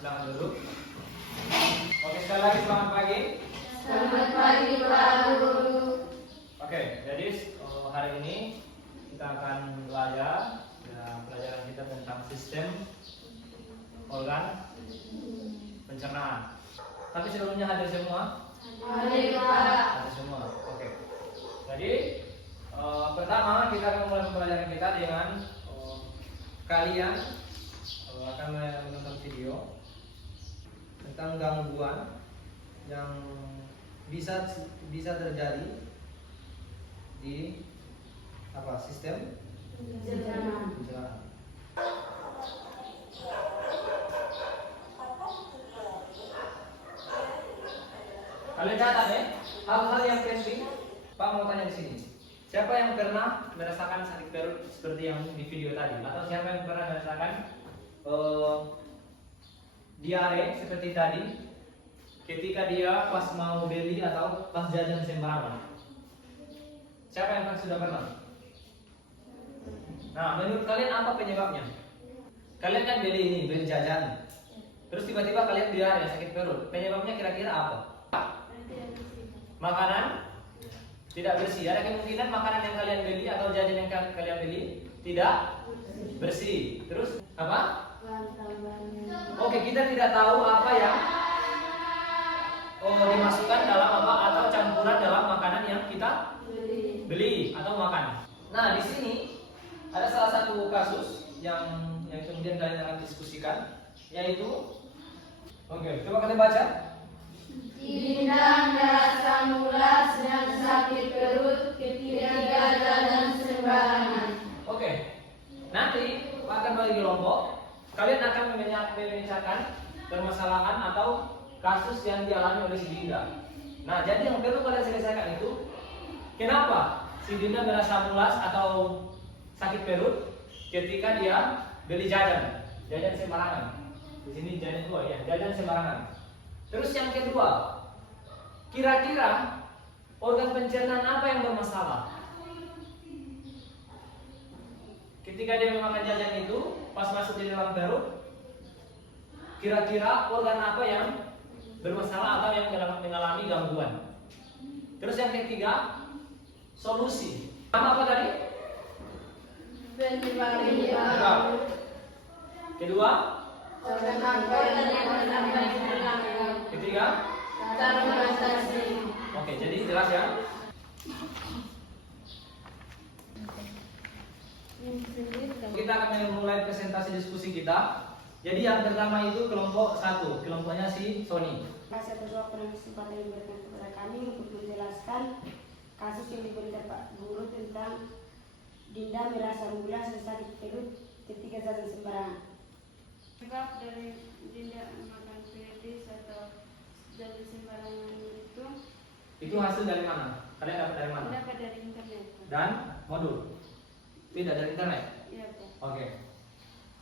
silakan duduk. Oke, sekali lagi selamat pagi. Selamat pagi Pak Guru. Oke, jadi hari ini kita akan belajar pelajaran kita tentang sistem organ pencernaan. Tapi sebelumnya hadir semua? Hadir Pak. Hadir semua. Oke. Jadi pertama kita akan mulai pembelajaran kita dengan kalian akan menonton video tentang gangguan yang bisa terjadi di sistem pencernaan. Kalian catat ya, hal-hal yang penting. Pak mau tanya di sini. Siapa yang pernah merasakan sakit perut seperti yang di video tadi? Atau siapa yang pernah merasakan diare seperti tadi ketika dia pas mau beli atau pas jajan sembarangan? Siapa yang sudah pernah? Nah, menurut kalian apa penyebabnya? Kalian kan beli jajan, terus tiba-tiba kalian diare sakit perut. Penyebabnya kira-kira apa? Makanan tidak bersih. Ada kemungkinan makanan yang kalian beli atau jajan yang kalian beli tidak bersih. Terus apa? Oke, kita tidak tahu apa yang dimasukkan dalam apa atau campuran dalam makanan yang kita beli atau makan. Nah, di sini ada salah satu kasus yang kemudian kalian akan diskusikan, yaitu coba kalian baca. Dinda merasa mulas dan sakit perut ketika jajan sembarangan. Oke, nanti akan bagi kelompok. Kalian akan memecahkan permasalahan atau kasus yang dialami oleh si Dinda. Nah, jadi yang perlu kalian selesaikan itu, kenapa si Dinda merasa mulas atau sakit perut ketika dia beli jajan sembarangan. Di sini jajan dua ya, jajan sembarangan. Terus yang kedua, kira-kira organ pencernaan apa yang bermasalah? Ketika dia memakan jajan itu, pas masuk di dalam perut, kira-kira organ apa yang bermasalah atau yang mengalami gangguan? Terus yang ketiga, solusi. Apa tadi? Penyebab. Kedua, Organ apa yang mengalami. ketiga. Cara mengatasi. Oke, jadi jelas ya. Kita akan memulai presentasi diskusi kita. Jadi yang pertama itu kelompok 1, kelompoknya si Sony. Saya berdua pernah kesempatan yang diberikan kepada kami untuk menjelaskan kasus yang diberikan Pak Guru tentang Dinda merasa mulas dan sakit perut ketika jajan sembarangan. Penyebab dari Dinda memakan pilitis atau jajan sembarangan itu hasil dari mana? Kalian dapat dari mana? dapat dari internet. Dan modul? Tidak dari internet? Iya Pak. Oke.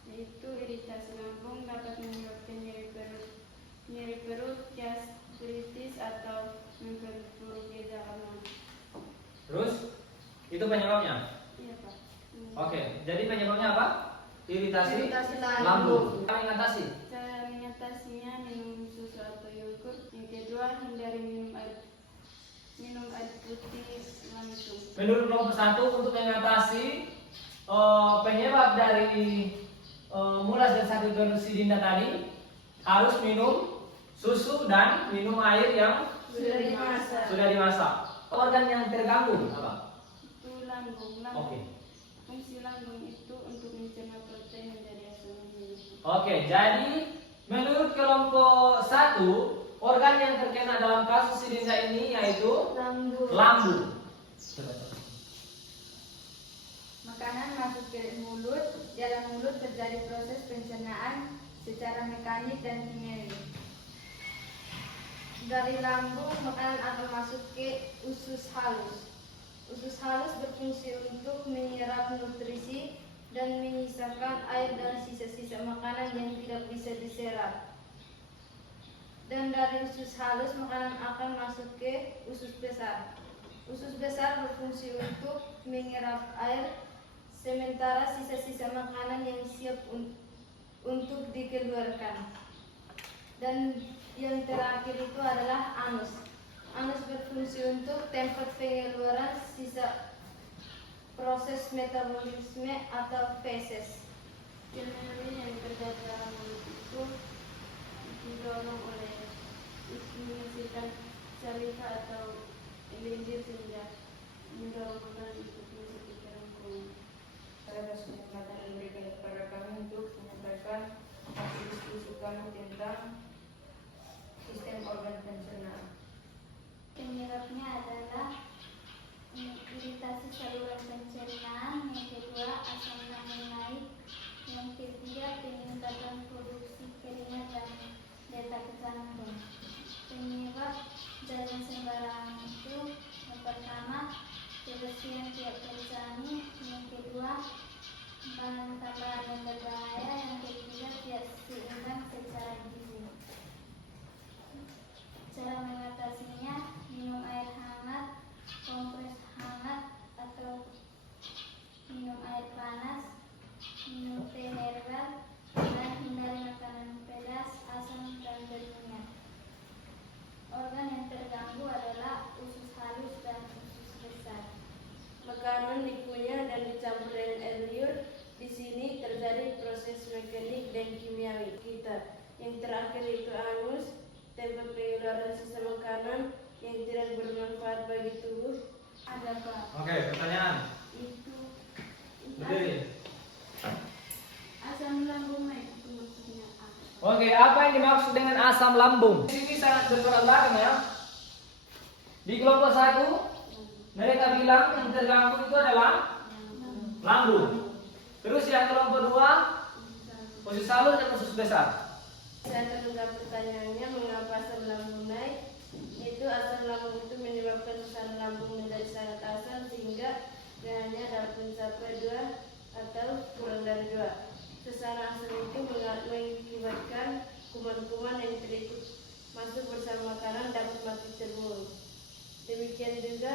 Yaitu iritasi lambung dapat menyebabkan nyeri perut, gastritis atau memperburuk gejala. Terus itu penyebabnya? Iya Pak. Oke. Jadi penyebabnya apa? Iritasi lambung. Apa yang mengatasi? Cara mengatasinya minum susu atau yogurt. Yang kedua, hindari minum air putih langsung. Menurut kelompok 1 untuk mengatasi penyebab dari mulas dan sakit perut si Dinda tadi harus minum susu dan minum air yang sudah dimasak. Organ yang terganggu apa? Itu lambung. Oke. Fungsi lambung itu untuk mencerna protein menjadi asam amino. Oke, jadi menurut kelompok 1 organ yang terkena dalam kasus si Dinda ini yaitu lambung. Makanan masuk ke mulut, dalam mulut terjadi proses pencernaan secara mekanik dan kimiawi. Dari lambung, makanan akan masuk ke usus halus. Usus halus berfungsi untuk menyerap nutrisi dan menyisakan air dan sisa-sisa makanan yang tidak bisa diserap. Dan dari usus halus, makanan akan masuk ke usus besar. Usus besar berfungsi untuk menyerap air, sementara sisa-sisa makanan yang siap untuk dikeluarkan. Dan yang terakhir itu adalah anus. Anus berfungsi untuk tempat pengeluaran sisa proses metabolisme atau feses. Kemungkinan yang terjadi dalam mulut itu didorong oleh menghasilkan saliva atau elendir sehingga mendorong makanan untuk masuk ke dalam kerongkongan. Saya berkesempatan memberikan kepada kami untuk menyampaikan hasil diskusi kami tentang sistem organ pencernaan. Penyebabnya adalah iritasi saluran pencernaan, yang kedua asam lambung naik, yang ketiga peningkatan produksi keringat dan detak jantung. Penyebab jajan sembarangan itu yang pertama kebersihan tiap pencani, yang kedua bahan tambahan yang berbahaya, yang ketiga tidak seimbang secara gizi. Cara mengatasinya: minum air hangat, kompres hangat atau minum air panas, minum teh herbal, dan hindari makanan pedas, asam, dan berminyak. Organ yang terganggu adalah usus halus dan usus besar. Makanan dikunyah dan dicampur dengan air liur. Di sini terjadi proses mekanik dan kimiawi kita. Yang terakhir itu anus, tempat pengeluaran sisa makanan yang tidak bermanfaat bagi tubuh. Ada Pak. Oke, pertanyaan. Itu Berdiri. Asam lambung naik itu maksudnya apa? Oke, apa yang dimaksud dengan asam lambung? Ini sangat bertolak belakang ya. Di kelompok 1 mereka bilang yang terganggu itu adalah lambung. Terus yang kelompok 2 usus halus dan usus besar. Saya terdengar pertanyaannya, mengapa asam lambung naik? Itu asam lambung itu menyebabkan tekanan lambung menjadi sangat asam sehingga hanya dapat mencapai 2 atau kurang dari 2. Sesaran asam itu mengakibatkan kuman-kuman yang terikut masuk bersama makanan dapat mati terbunuh. Demikian juga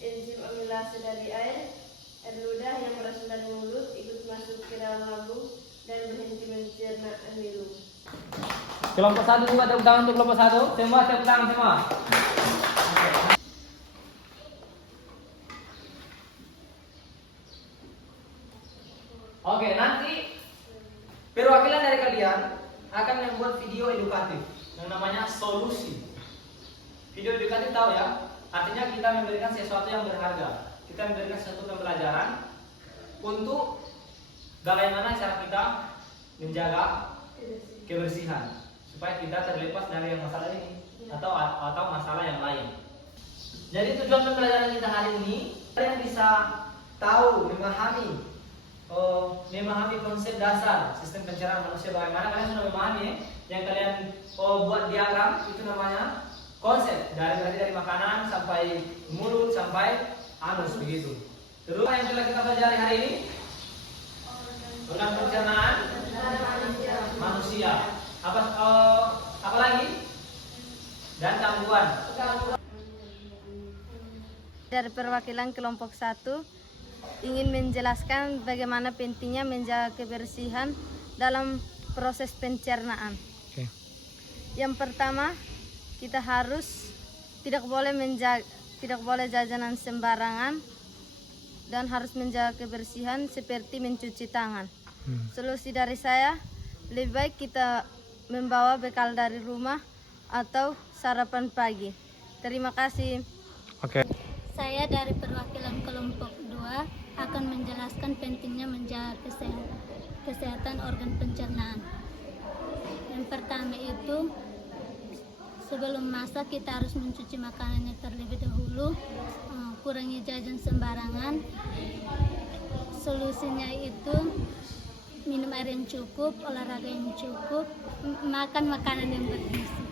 enzim amilase dari air ludah yang berasal dari mulut ikut masuk ke dalam lambung dan berhenti mencerna minum. Kelompok 1 juga tepuk tangan untuk kelompok 1. Semua tepuk tangan semua. Oke, nanti perwakilan dari kalian akan membuat video edukatif yang namanya solusi. Video edukatif tahu ya? Artinya kita memberikan sesuatu yang berharga. Kita memberikan sesuatu pembelajaran untuk bagaimana cara kita menjaga kebersihan supaya kita terlepas dari yang masalah ini atau masalah yang lain. Jadi tujuan pembelajaran kita hari ini kalian bisa tahu, memahami konsep dasar sistem pencernaan manusia. Bagaimana kalian sudah memahami yang kalian buat diagram itu namanya konsep dari makanan sampai mulut sampai anus begitu. Terus yang telah kita pelajari hari ini organ pencernaan manusia. Apa lagi? Dan gangguan. Dari perwakilan kelompok 1 ingin menjelaskan bagaimana pentingnya menjaga kebersihan dalam proses pencernaan. Oke. Yang pertama, kita harus tidak boleh jajanan sembarangan dan harus menjaga kebersihan seperti mencuci tangan. Solusi dari saya, lebih baik kita membawa bekal dari rumah atau sarapan pagi. Terima kasih. Oke. Saya dari perwakilan kelompok 2 akan menjelaskan pentingnya menjaga kesehatan organ pencernaan. Yang pertama itu, sebelum masak kita harus mencuci makanannya terlebih dahulu, kurangi jajan sembarangan. Solusinya itu minum air yang cukup, olahraga yang cukup, makan makanan yang bergizi.